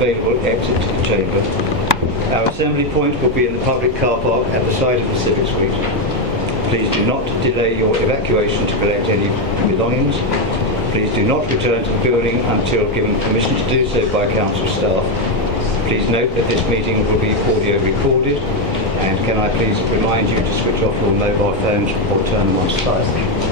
available exit to the chamber. Our assembly point will be in the public car park at the side of the Civic Suite. Please do not delay your evacuation to collect any belongings. Please do not return to the building until given permission to do so by council staff. Please note that this meeting will be audio recorded, and can I please remind you to switch off your mobile phones or turn them on silent.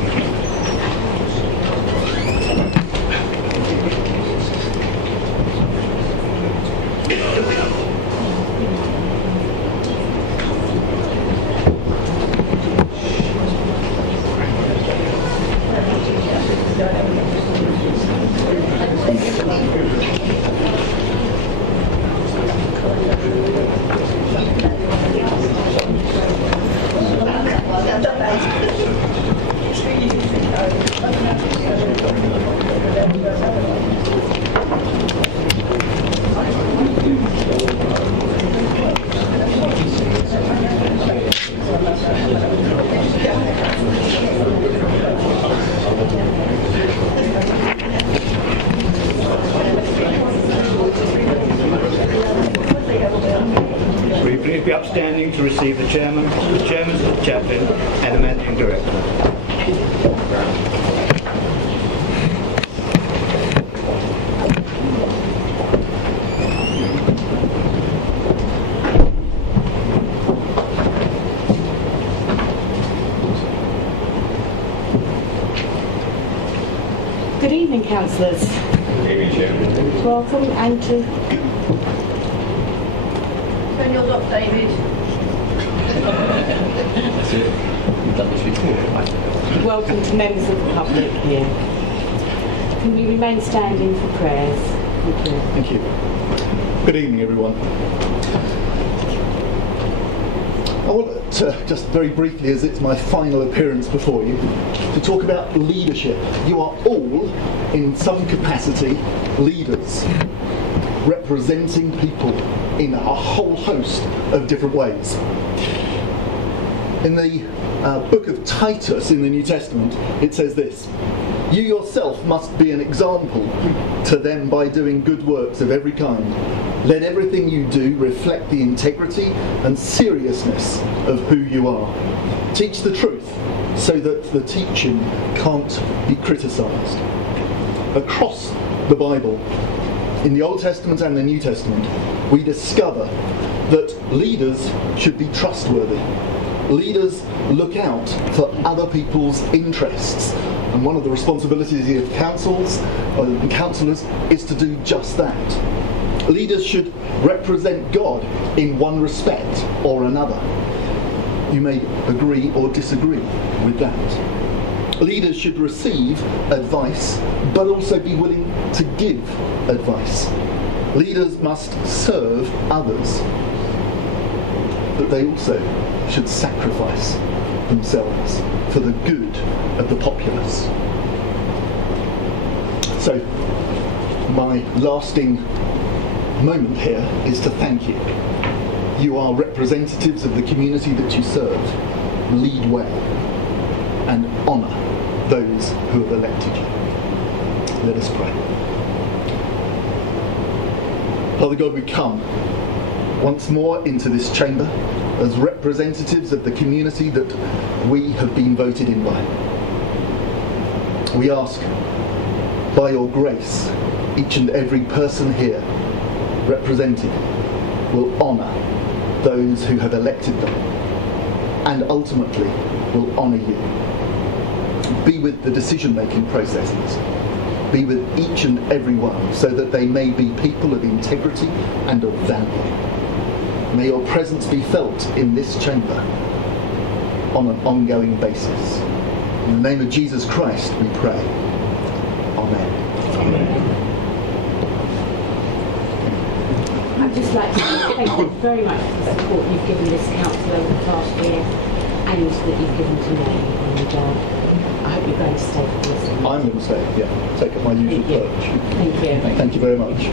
Will you please be upstanding to receive the chairman, the chaplain, and the managing director. Good evening, councillors. Good evening, Chairman. Welcome, and to Turn yours off, David. That's it. You've done this before. welcome to members of the public here. Can we remain standing for prayers? Thank you. Thank you. Good evening, everyone. I want to just very briefly, as it's my final appearance before you, to talk about leadership. You are all, in some capacity, leaders, representing people in a whole host of different ways. In the book of Titus in the New Testament, it says this: "You yourself must be an example to them by doing good works of every kind. Let everything you do reflect the integrity and seriousness of who you are. Teach the truth so that the teaching can't be criticised." Across the Bible, in the Old Testament and the New Testament, we discover that leaders should be trustworthy. Leaders look out for other people's interests. And one of the responsibilities of councillors is to do just that. Leaders should represent God in one respect or another. You may agree or disagree with that. Leaders should receive advice, but also be willing to give advice. Leaders must serve others, but they also should sacrifice themselves for the good of the populace. So, my lasting moment here is to thank you. You are representatives of the community that you serve. Lead well and honour those who have elected you. Let us pray. Father God, we come once more into this chamber as representatives of the community that we have been voted in by. We ask, by your grace, each and every person here represented will honour those who have elected them, and ultimately will honour you. Be with the decision-making processes. Be with each and every one so that they may be people of integrity and of value. May your presence be felt in this chamber on an ongoing basis. In the name of Jesus Christ we pray. Amen. I'd just like to thank you very much for the support you've given this council over the past year and that you've given to me. And I hope you're going to stay for this. I'm going to stay, yeah. Take up my usual perch. Thank you. Thank you very much.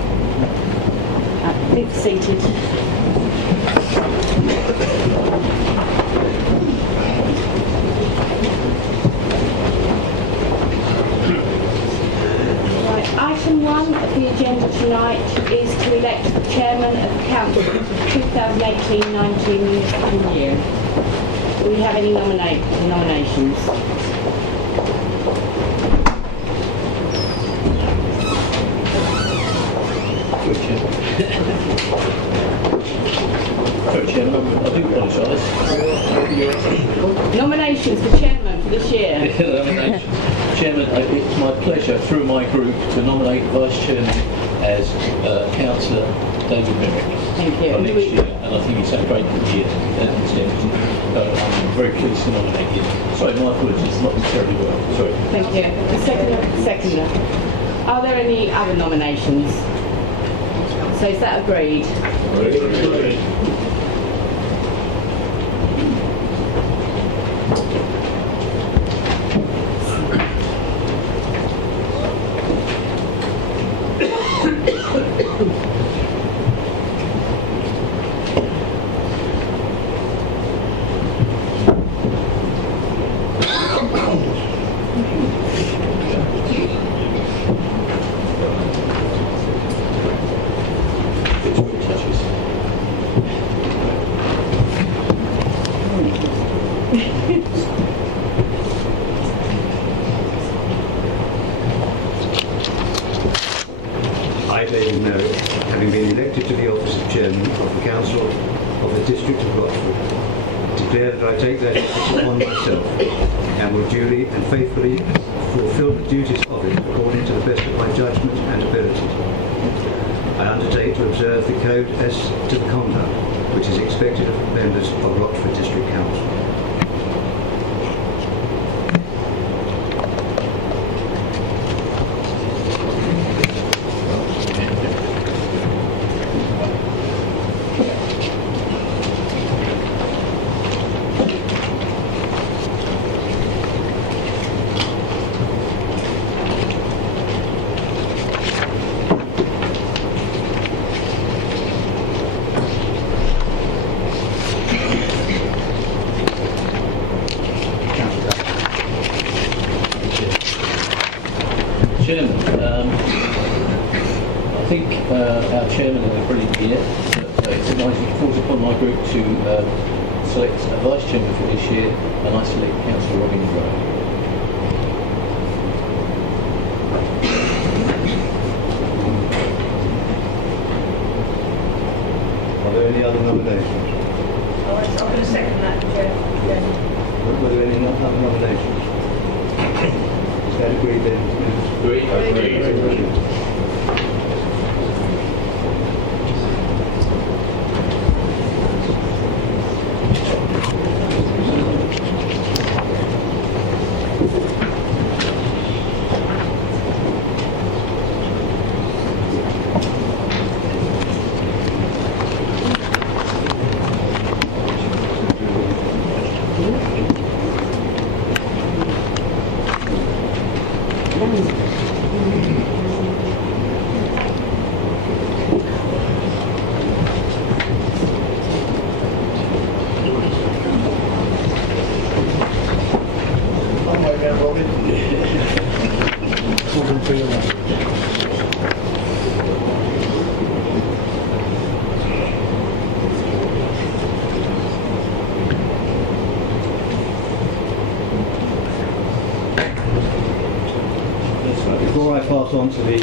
Please seated. Right, Item 1 of the agenda tonight is to elect the chairman of the council for the 2018-19 municipal year. Do we have any nominations? Sorry, Chairman, I do apologise. Nominations for chairman for this year. Chairman, it's my pleasure through my group to nominate Vice Chairman as Councillor David Merrick Thank you. for next year, and I think he's had a great year. I'm very pleased to nominate you. Sorry, my apologies, not terribly well. Sorry. Thank you. The seconder. Are there any other nominations? So is that agreed? I, David Merrick, having been elected to the office of Chairman of the Council of the District of Rochford, declare that I take that office upon myself and will duly and faithfully fulfil the duties of it according to the best of my judgment and ability. I undertake to observe the code as to the conduct which is expected of members of Rochford District Council. Chairman, I think our chairman had a brilliant year. It falls upon my group to select a vice chairman for this year, and I select Councillor Robin Gray. Are there any other nominations? I'm going to second that, Chair. Were there any other nominations? Is that agreed then? Agreed. Before I pass on to the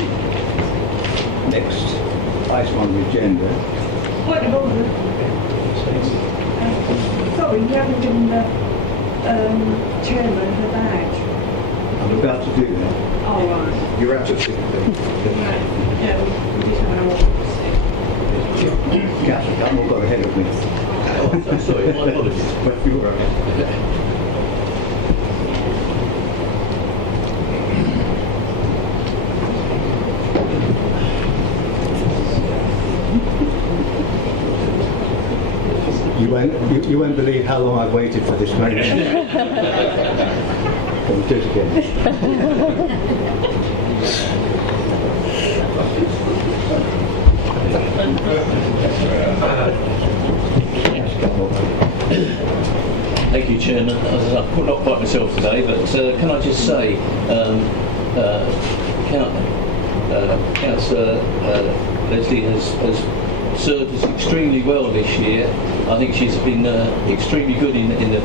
next item on the agenda, Point of order. Sorry, you haven't given the chairman the badge. I'm about to do that. Oh, right. You're out of sympathy. Yeah, we just have an order. Catherine Dunmore got ahead of me. Oh, I'm sorry, my apologies. You won't believe how long I've waited for this moment. We'll do it again. Thank you, Chairman. I'm not quite myself today, but can I just say, Councillor Leslie has served us extremely well this year. I think she's been extremely good in the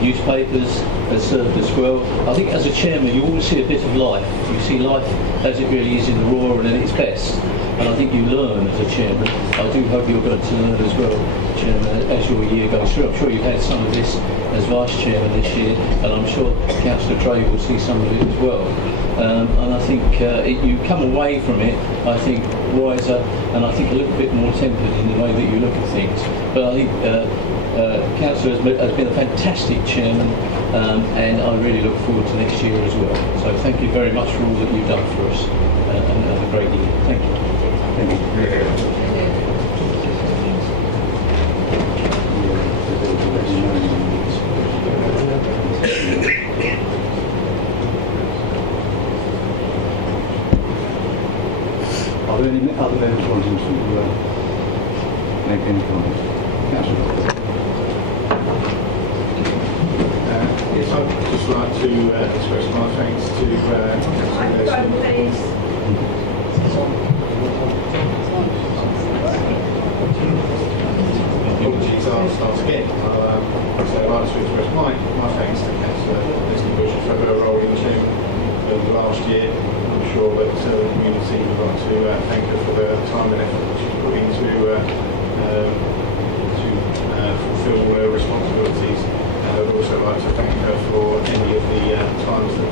newspapers, has served us well. I think as a chairman you always see a bit of life. You see life as it really is in the Royal and at its best. And I think you learn as a chairman. I do hope you're going to learn as well, Chairman, as your year goes through. I'm sure you've had some of this as Vice Chairman this year, and I'm sure Councillor Tray will see some of it as well. And I think you come away from it, I think, wiser, and I think a little bit more tempered in the way that you look at things. But I think Councillor has been a fantastic Chairman, and I really look forward to next year as well. So thank you very much for all that you've done for us, and have a great year. Thank you. Thank you. Are there any other members wanting to make any comments? Councillor. Yes, I'd just like to express my thanks to Councillor Microphone, Leslie. please. Apologies, I'll start again. So I'd like to express my thanks to Councillor Leslie Bush for her role in the last year. I'm sure that the community would like to thank her for the time and effort that she's put into fulfil her responsibilities. I'd also like to thank her for any of the times that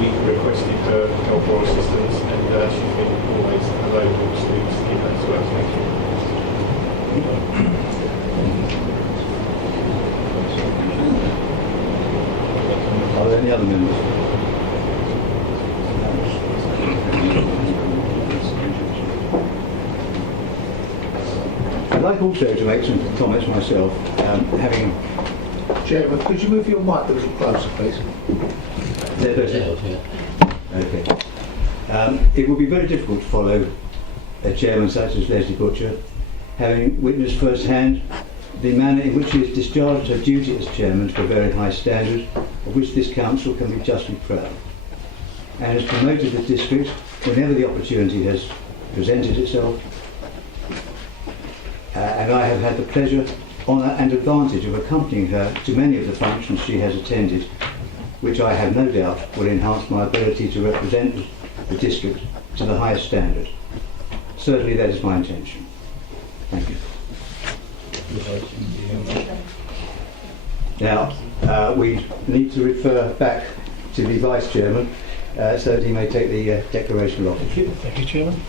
we requested her help or assistance, and she's been always available to give that to us. Thank you. Are there any other members? I'd like also to make some comments myself, having... Chairman, could you move your mic a little closer, please? Is that better? Okay. It would be very difficult to follow a chairman such as Leslie Butcher, having witnessed firsthand the manner in which she has discharged her duty as chairman to a very high standard, of which this council can be justly proud, and has promoted the district whenever the opportunity has presented itself. And I have had the pleasure, honour and advantage of accompanying her to many of the functions she has attended, which I have no doubt will enhance my ability to represent the district to the highest standard. Certainly that is my intention. Thank you. Now, we need to refer back to the Vice Chairman so that he may take the declaration of office. Thank you, Chairman.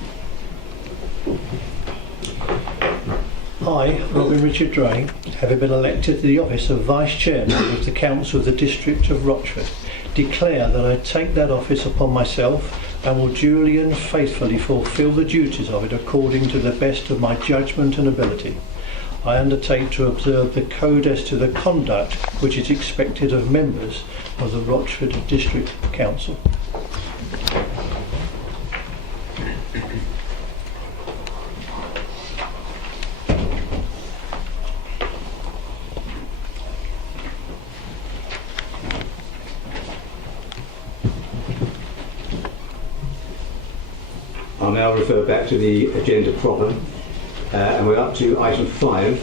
I, Robin Richard Dray, having been elected to the office of Vice Chairman of the Council of the District of Rochford, declare that I take that office upon myself and will duly and faithfully fulfil the duties of it according to the best of my judgment and ability. I undertake to observe the code as to the conduct which is expected of members of the Rochford District Council. I'll now refer back to the agenda proper, and we're up to item 5,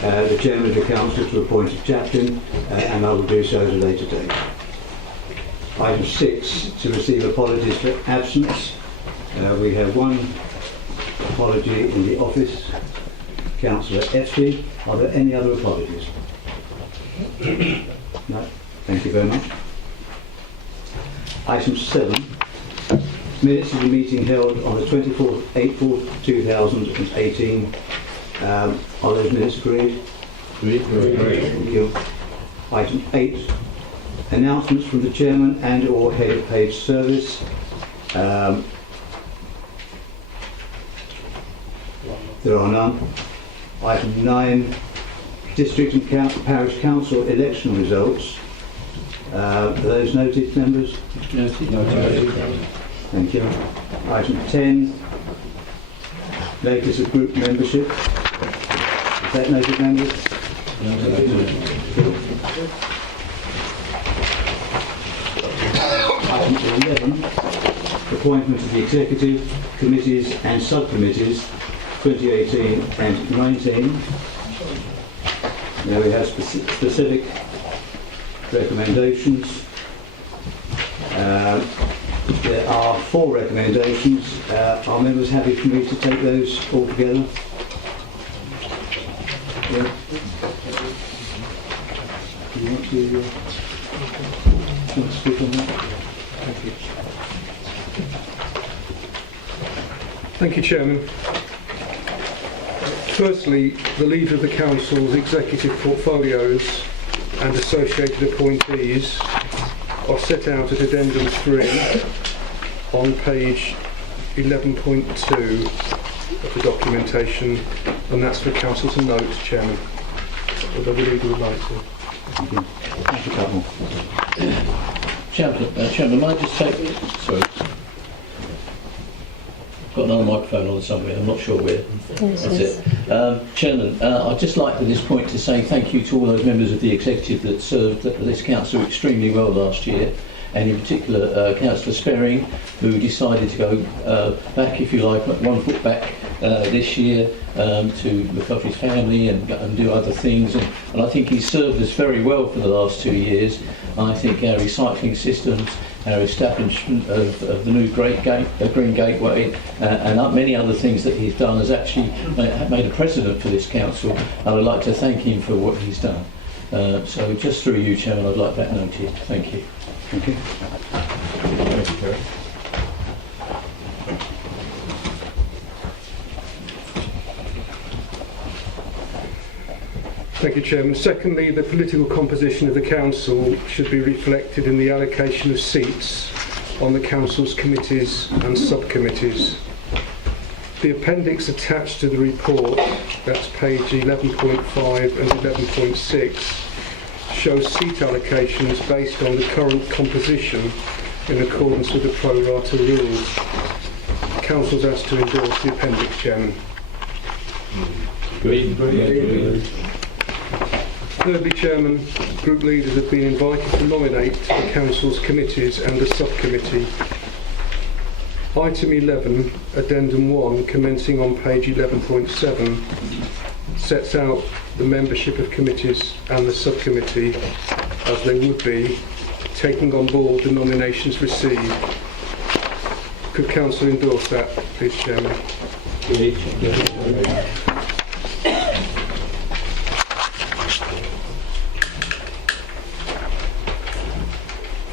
the Chairman of the Council to appoint a chaplain, and I will do so at a later date. Item 6, to receive apologies for absence. We have one apology in the office, Councillor Effie. Are there any other apologies? No? Thank you very much. Item 7. Minutes of the meeting held on the 24th of April 2018. Are those minutes agreed? Agreed. Thank you. Item 8. Announcements from the Chairman and or Head of Page Service. There are none. Item 9. District and Parish Council election results. Are those noted, members? Noted. Thank you. Item 10, notice of group membership. Is that noted, members? Noted. Item 11, appointment of the executive committees and subcommittees 2018 and 19. Now we have specific recommendations. There are 4 recommendations. Are members happy for me to take those all together? Yeah. Do you want to speak on that? Thank you. Thank you, Chairman. Firstly, the leader of the Council's executive portfolios and associated appointees are set out at Addendum 3 on page 11.2 of the documentation, and that's for Council to note, Chairman, although the leader would like to. Thank you. Thank you, Cutmore. Chairman, may I just take... Sorry. Got another microphone on somewhere, I'm not sure where. That's it. Chairman, I'd just like at this point to say thank you to all those members of the executive that served this council extremely well last year, and in particular Councillor Sperring, who decided to go back, if you like, 1 foot back this year to look after his family and do other things, and I think he's served us very well for the last 2 years. I think our recycling systems, our establishment of the new Green Gateway, and many other things that he's done has actually made a precedent for this council, and I'd like to thank him for what he's done. So just through you, Chairman, I'd like that noted. Thank you. Thank you. Thank you, Kerry. Thank you, Chairman. Secondly, the political composition of the Council should be reflected in the allocation of seats on the Council's committees and subcommittees. The appendix attached to the report, that's page 11.5 and 11.6, shows seat allocations based on the current composition in accordance with the pro rata rules. The Council's asked to endorse the appendix, Chairman. Agreed. Thirdly, Chairman, group leaders have been invited to nominate to the Council's committees and the subcommittee. Item 11, Addendum 1, commencing on page 11.7, sets out the membership of committees and the subcommittee as they would be, taking on board the nominations received. Could Council endorse that, please, Chairman?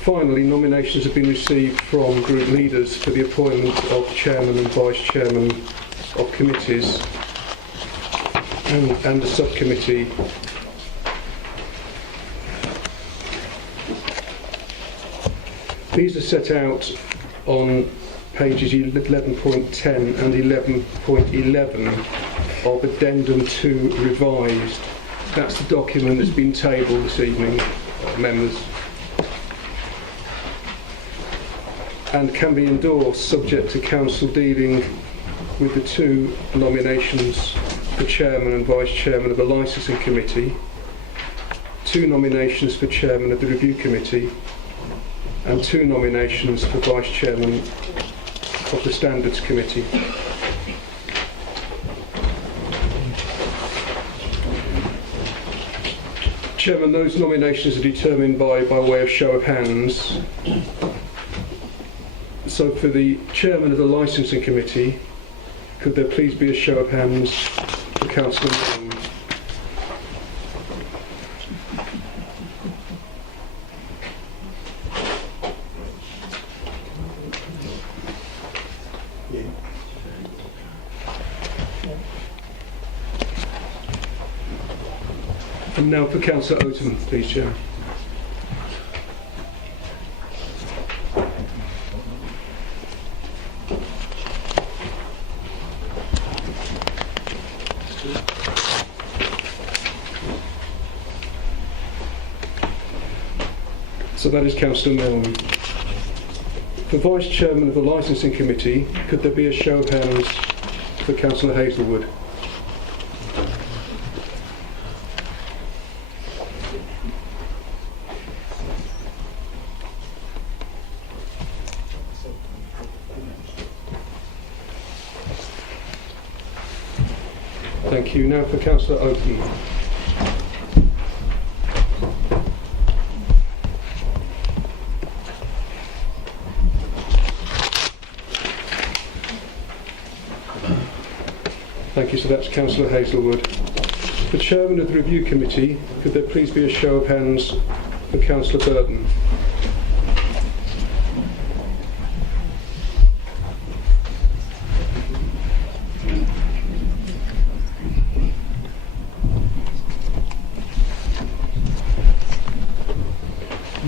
Finally, nominations have been received from group leaders for the appointment of chairman and vice chairman of committees and the subcommittee. These are set out on pages 11.10 and 11.11 of Addendum 2 revised. That's the document that's been tabled this evening, members, and can be endorsed subject to Council dealing with the 2 nominations for Chairman and Vice Chairman of the Licensing Committee, 2 nominations for Chairman of the Review Committee, and 2 nominations for Vice Chairman of the Standards Committee. Chairman, those nominations are determined by way of show of hands. So for the Chairman of the Licensing Committee, could there please be a show of hands for Councillor Milne? And now for Councillor Oakham, please, Chair. So that is Councillor Milne. For Vice Chairman of the Licensing Committee, could there be a show of hands for Councillor Hazelwood? Thank you. Now for Councillor Oakham. Thank you. So that's Councillor Hazelwood. The Chairman of the Review Committee, could there please be a show of hands for Councillor Burton?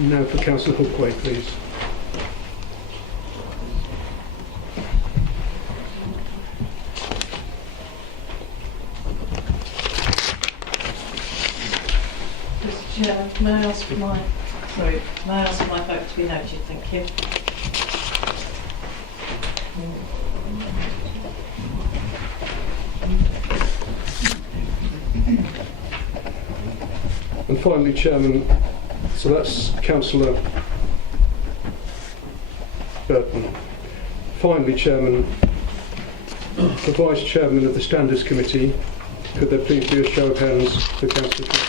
Now for Councillor Hookway, please. Mr. Chair, may I ask for my vote to be noted, thank you. And finally, Chairman, so that's Councillor Burton. Finally, Chairman, the Vice Chairman of the Standards Committee, could there please be a show of hands for Councillor Kidd?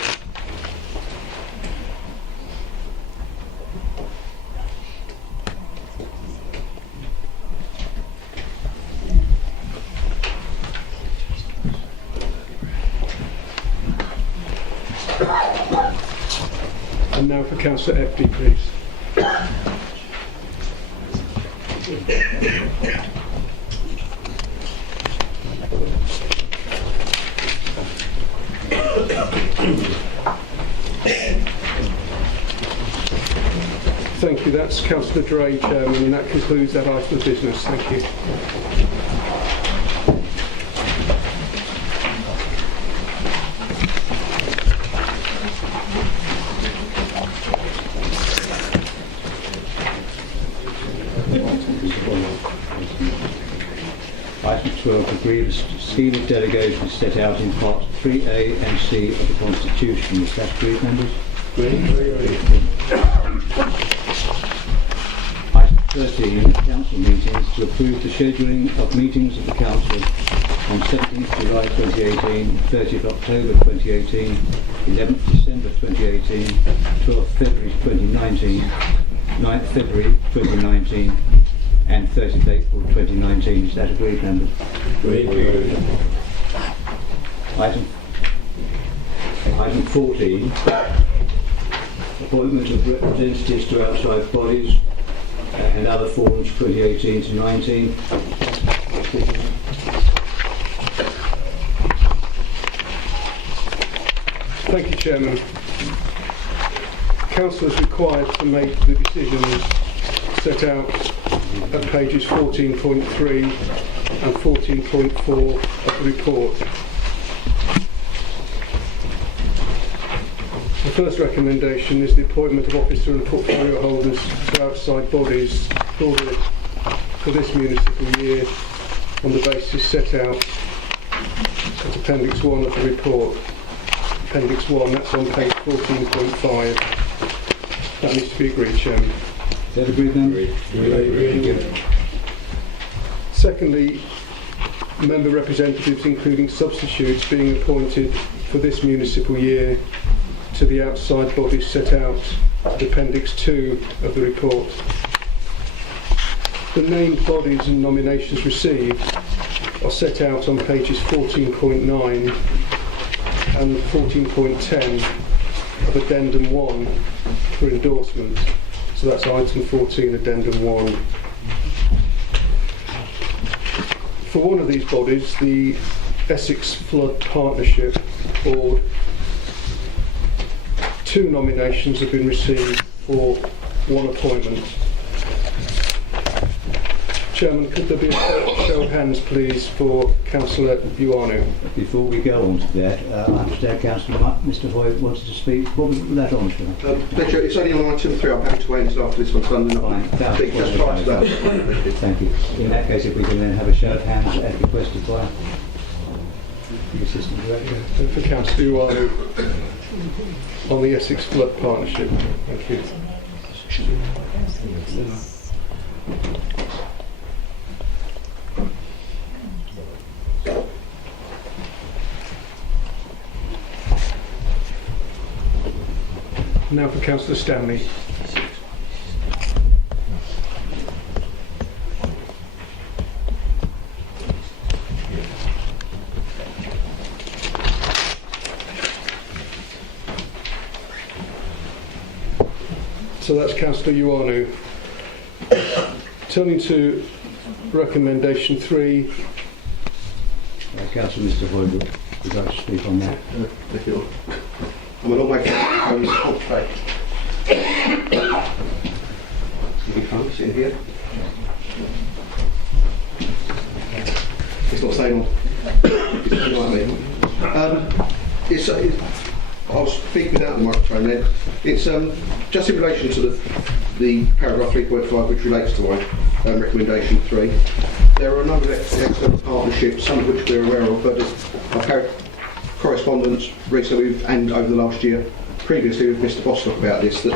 And now for Councillor FD, please. Thank you. That's Councillor Dray, Chairman, and that concludes that item of business. Thank you. Item 12, agree the scheme of delegation set out in Part 3A and C of the Constitution. Is that agreed, members? Item 13, council meetings, to approve the scheduling of meetings of the council on 17th July 2018, 30th October 2018, 11th December 2018, 12th February 2019, 9th February 2019, and 30th April 2019. Is that agreed, members? Agreed. Item 14, appointment of representatives to outside bodies and other forums 2018 to 19. Thank you, Chairman. Council is required to make the decisions set out at pages 14.3 and 14.4 of the report. The first recommendation is the appointment of officer and portfolio holders to outside bodies for this municipal year on the basis set out at Appendix 1 of the report. Appendix 1, that's on page 14.5. That needs to be agreed, Chairman. Is that agreed, members? Agreed. Secondly, member representatives, including substitutes, being appointed for this municipal year to the outside bodies set out at Appendix 2 of the report. The named bodies and nominations received are set out on pages 14.9 and 14.10 of Addendum 1 for endorsement. So that's item 14, Addendum 1. For one of these bodies, the Essex Flood Partnership Board, 2 nominations have been received for 1 appointment. Chairman, could there be a show of hands, please, for Councillor Buanu? Before we go on to that, I understand Councillor Mr. Hoyt wanted to speak. What was that on, sir? It's only on item 3. I'm happy to wait until after this one's done. Fine. Speak just prior to that. Thank you. In that case, if we can then have a show of hands as requested by the Assistant Director. For Councillor Buanu on the Essex Flood Partnership. Thank you. Now for Councillor Stanley. So that's Councillor Ioannou. Turning to recommendation 3. Councillor Mr Hoyle, would you like to speak on that? Thank you. I'm an all-my portrait. You can't sit in here. It's not staying on. It's not like me. I'll speak without the microphone then. It's just in relation to the paragraph 3.5 which relates to my recommendation 3. There are a number of external partnerships, some of which we're aware of, but I've had correspondence recently and over the last year previously with Mr Bostock about this, that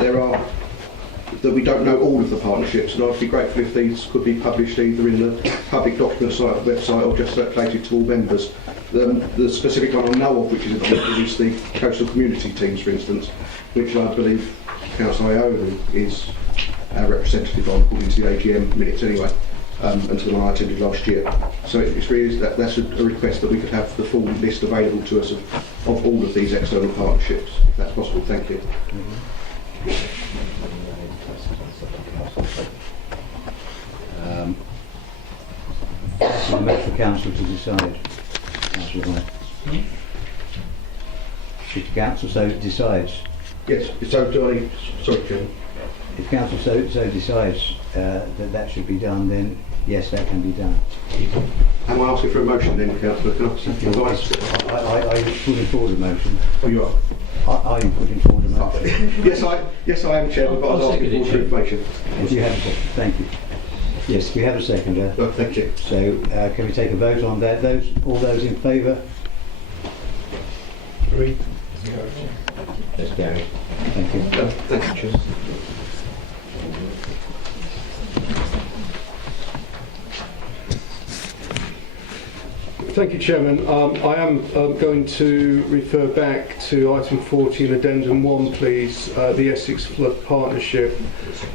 we don't know all of the partnerships, and I'd be grateful if these could be published either in the public document site of the website or just circulated to all members. The specific one I know of which is involved is the coastal community teams, for instance, which I believe Councillor Ioannou is our representative on, according to the AGM minutes anyway, and to the one I attended last year. So it's really that's a request that we could have the full list available to us of all of these external partnerships, if that's possible. Thank you. It's a matter for council to decide. Councillor White. If the council so decides. Yes, so sorry, Chairman. If council so decides that should be done, then yes, that can be done. Am I asking for a motion then, Councillor? Can I seek advice? Are you putting forward a motion? Oh, you are? Are you putting forward a motion? Yes, I am, Chairman, but I was asking for information. If you have, thank you. Yes, we have a seconder. Oh, thank you. So can we take a vote on that? All those in favour? 3. That's carried. Thank you. Thank you, Chair. Thank you, Chairman. I am going to refer back to item 14, addendum 1, please, the Essex Flood Partnership.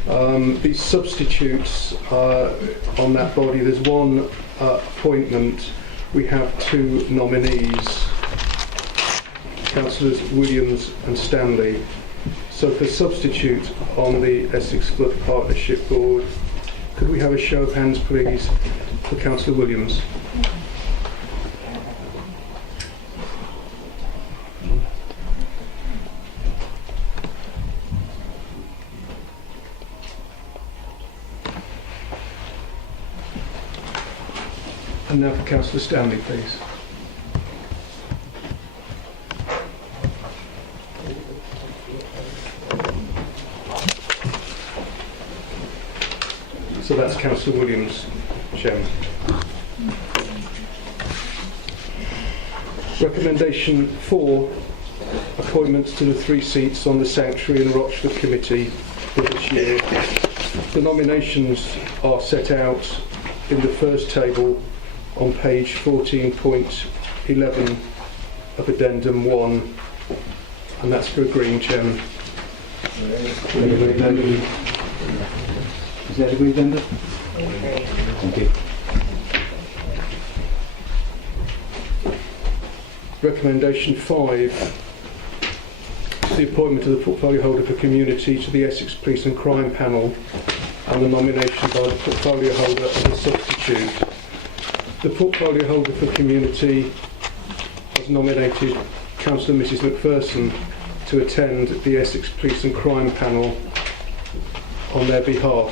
The substitutes on that body, there's one appointment. We have 2 nominees, Councillors Williams and Stanley. So for substitute on the Essex Flood Partnership Board, could we have a show of hands, please, for Councillor Williams? And now for Councillor Stanley, please. So that's Councillor Williams, Chairman. Recommendation 4, appointments to the 3 seats on the Sanctuary and Rochford Committee for this year. The nominations are set out in the first table on page 14.11 of addendum 1, and that's for agreeing, Chairman. Is that agreed, Linda? Thank you. Recommendation 5, the appointment of the portfolio holder for community to the Essex Police and Crime Panel, and the nomination by the portfolio holder of the substitute. The portfolio holder for community has nominated Councillor Mrs McPherson to attend the Essex Police and Crime Panel on their behalf.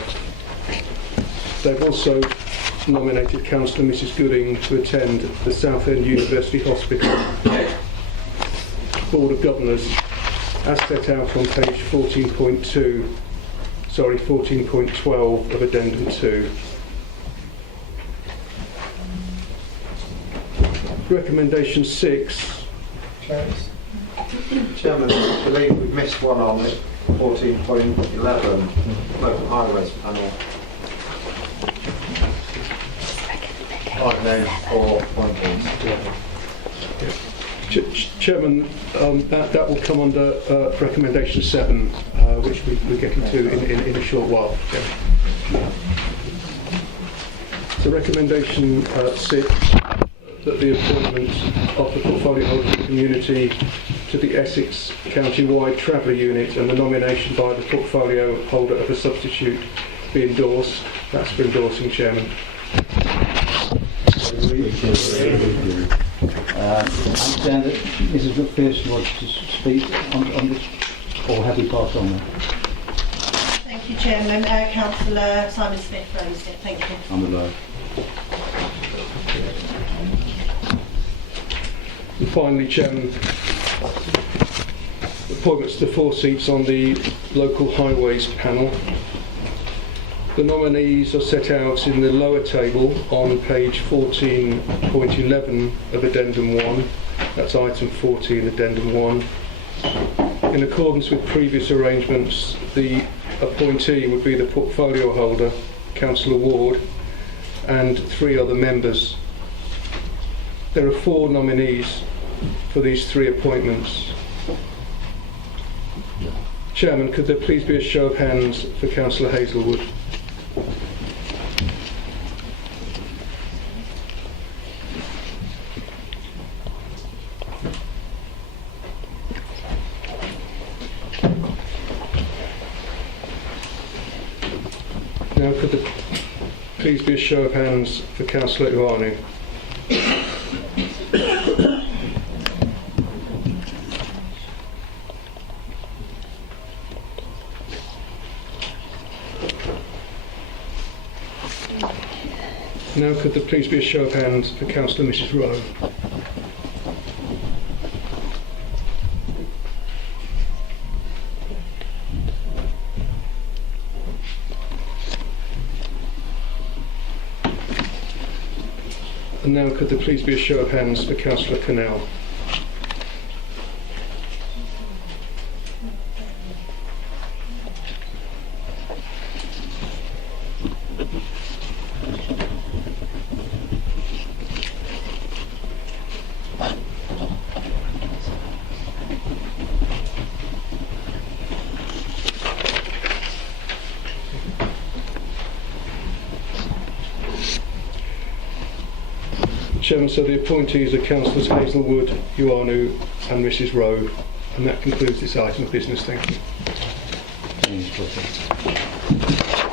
They've also nominated Councillor Mrs Gooding to attend the Southend University Hospital Board of Governors, as set out on page 14.12 of addendum 2. Recommendation 6. Chairman, I believe we've missed one on it, 14.11, local highways panel. I've named 4 appointments. Chairman, that will come under recommendation 7, which we'll get into in a short while. So recommendation 6, that the appointment of the portfolio holder of the community to the Essex county-wide traveller unit and the nomination by the portfolio holder of a substitute be endorsed. That's for endorsing, Chairman. I understand that Mrs. McPherson wants to speak on this, or have we passed on that? Thank you, Chairman. Councillor Simon Smith raised it. Thank you. On the low. And finally, Chairman, appointments to 4 seats on the local highways panel. The nominees are set out in the lower table on page 14.11 of Addendum 1. That's item 14, Addendum 1. In accordance with previous arrangements, the appointee would be the portfolio holder, Councillor Ward, and 3 other members. There are 4 nominees for these 3 appointments. Chairman, could there please be a show of hands for Councillor Hazelwood? Now could there please be a show of hands for Councillor Ioannou? Now could there please be a show of hands for Councillor Mrs. Rowe? And now could there please be a show of hands for Councillor Cannell? Chairman, so the appointees are Councillors Hazelwood, Ioannou and Mrs. Rowe, and that concludes this item of business. Thank you.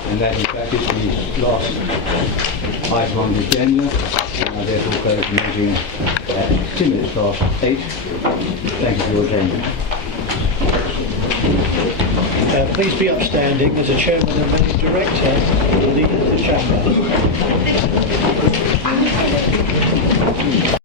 And that in fact is the last item on the agenda, and I therefore close the meeting at 2 minutes past 8. Thank you for your attendance. Please be upstanding as a chairman and managing director, leader of the chamber.